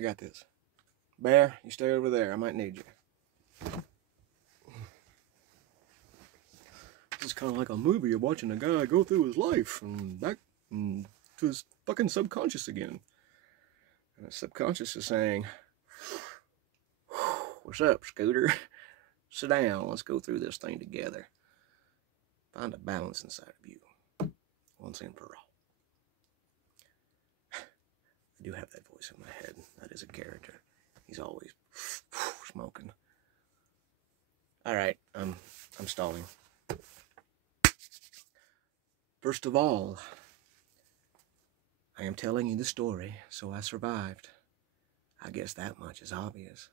I got this. Bear, you stay over there. I might need you. This is kind of like a movie. You're watching a guy go through his life and back to his fucking subconscious again. And the subconscious is saying, "What's up, Scooter? Sit down. Let's go through this thing together. Find a balance inside of you. Once and for all." I do have that voice in my head. That is a character. He's always smoking. Alright, I'm stalling. First of all, I am telling you the story, so I survived. I guess that much is obvious.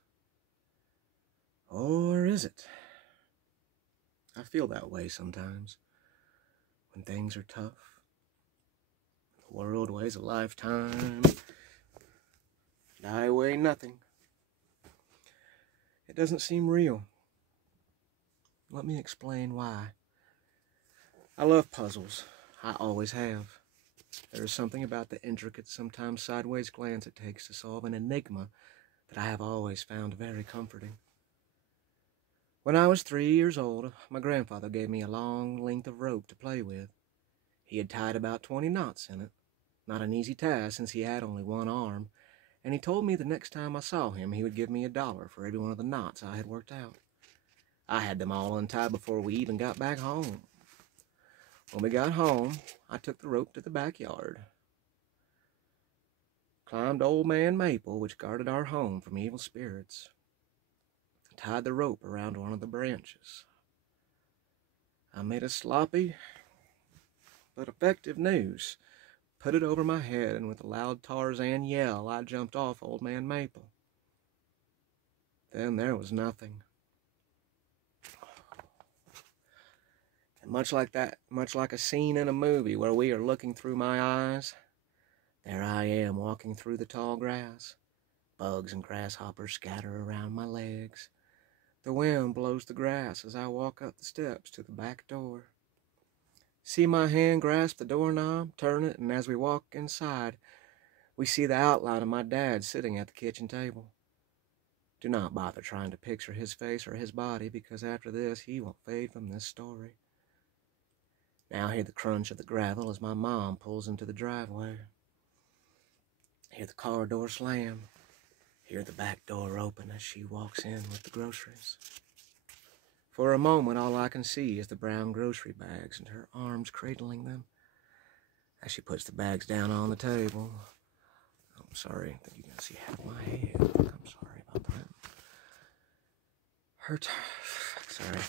Or is it? I feel that way sometimes. When things are tough. The world weighs a lifetime. And I weigh nothing. It doesn't seem real. Let me explain why. I love puzzles. I always have. There is something about the intricate, sometimes sideways glance it takes to solve an enigma that I have always found very comforting. When I was 3 years old, my grandfather gave me a long length of rope to play with. He had tied about 20 knots in it. Not an easy task since he had only one arm, and he told me the next time I saw him he would give me $1 for every one of the knots I had worked out. I had them all untied before we even got back home. When we got home, I took the rope to the backyard, climbed Old Man Maple, which guarded our home from evil spirits, and tied the rope around one of the branches. I made a sloppy but effective noose, put it over my head, and with a loud Tarzan yell, I jumped off Old Man Maple. Then there was nothing. And much like a scene in a movie where we are looking through my eyes, there I am walking through the tall grass. Bugs and grasshoppers scatter around my legs. The wind blows the grass as I walk up the steps to the back door. See my hand grasp the doorknob, turn it, and as we walk inside, we see the outline of my dad sitting at the kitchen table. Do not bother trying to picture his face or his body, because after this he won't fade from this story. Now hear the crunch of the gravel as my mom pulls into the driveway. Hear the car door slam. Hear the back door open as she walks in with the groceries. For a moment, all I can see is the brown grocery bags and her arms cradling them. As she puts the bags down on the table. I'm sorry that you can see half my head. I'm sorry about that. Sorry.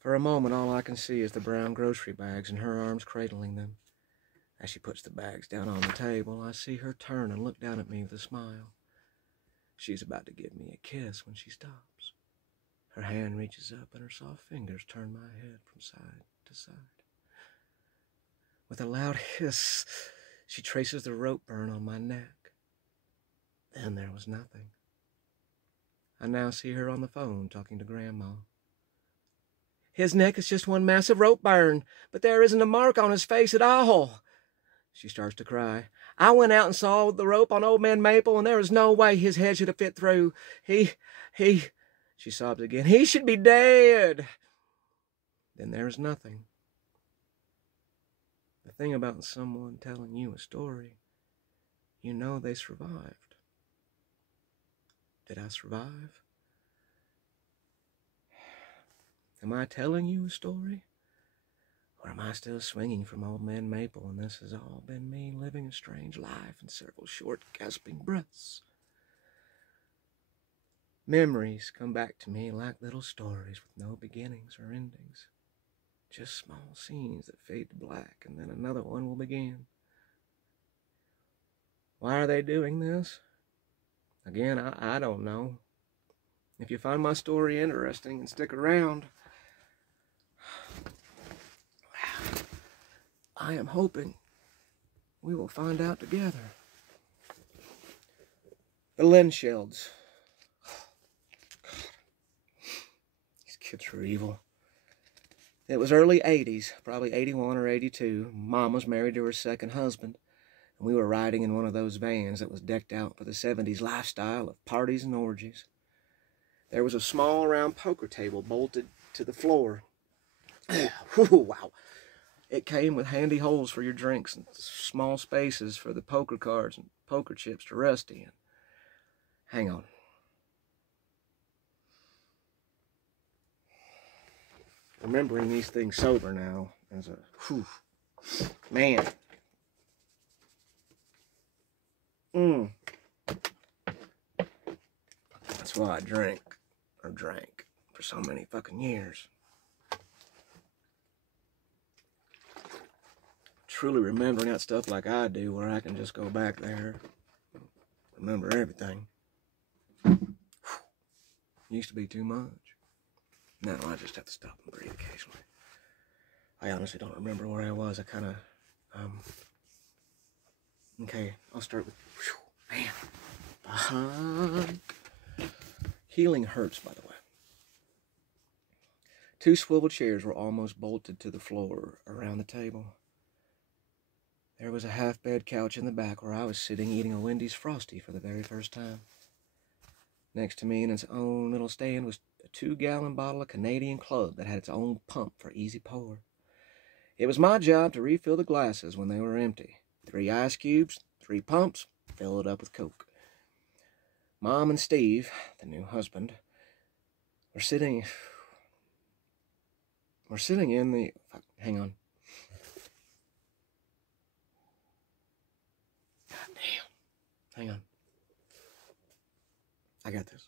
For a moment, all I can see is the brown grocery bags and her arms cradling them. As she puts the bags down on the table, I see her turn and look down at me with a smile. She's about to give me a kiss when she stops. Her hand reaches up and her soft fingers turn my head from side to side. With a loud hiss, she traces the rope burn on my neck. Then there was nothing. I now see her on the phone talking to Grandma. His neck is just one massive rope burn, but there isn't a mark on his face at all. She starts to cry. I went out and saw the rope on Old Man Maple, and there was no way his head should have fit through. She sobs again. He should be dead. Then there's nothing. The thing about someone telling you a story, you know they survived. Did I survive? Am I telling you a story? Or am I still swinging from Old Man Maple, and this has all been me living a strange life in several short, gasping breaths? Memories come back to me like little stories with no beginnings or endings. Just small scenes that fade to black, and then another one will begin. Why are they doing this? Again, I don't know. If you find my story interesting and stick around, I am hoping we will find out together. The Lenshelds. These kids are evil. It was early 80s, probably 81 or 82. Mom was married to her second husband. and we were riding in one of those vans that was decked out for the 70s lifestyle of parties and orgies. There was a small round poker table bolted to the floor. Wow. It came with handy holes for your drinks and small spaces for the poker cards and poker chips to rest in. Hang on. Remembering these things sober now as a, man. That's why I drank for so many fucking years. Truly remembering that stuff like I do, where I can just go back there, remember everything. Used to be too much. Now I just have to stop and breathe occasionally. I honestly don't remember where I was. I kind of, okay, I'll start with, man. Healing hurts, by the way. 2 swivel chairs were almost bolted to the floor around the table. There was a half-bed couch in the back where I was sitting eating a Wendy's Frosty for the very first time. Next to me in its own little stand was a 2-gallon bottle of Canadian Club that had its own pump for easy pour. It was my job to refill the glasses when they were empty. 3 ice cubes, 3 pumps, fill it up with Coke. Mom and Steve, the new husband, were sitting in the... Hang on. God damn. Hang on. I got this.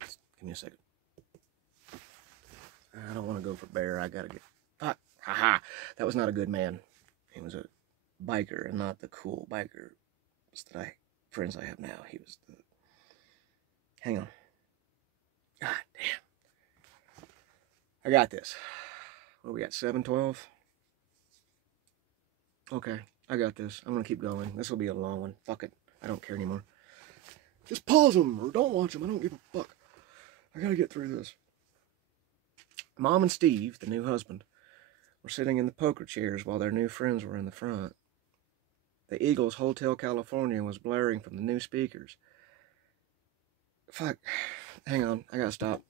Just give me a second. I don't want to go for bear. I gotta get... Fuck. Haha. That was not a good man. He was a biker and not the cool biker friends I have now. He was the... Hang on. God damn. I got this. What do we got? 7:12? Okay. I got this. I'm going to keep going. This will be a long one. Fuck it. I don't care anymore. Just pause them or don't watch them. I don't give a fuck. I got to get through this. Mom and Steve, the new husband, were sitting in the poker chairs while their new friends were in the front. The Eagles' Hotel California was blaring from the new speakers. Fuck. Hang on. I got to stop.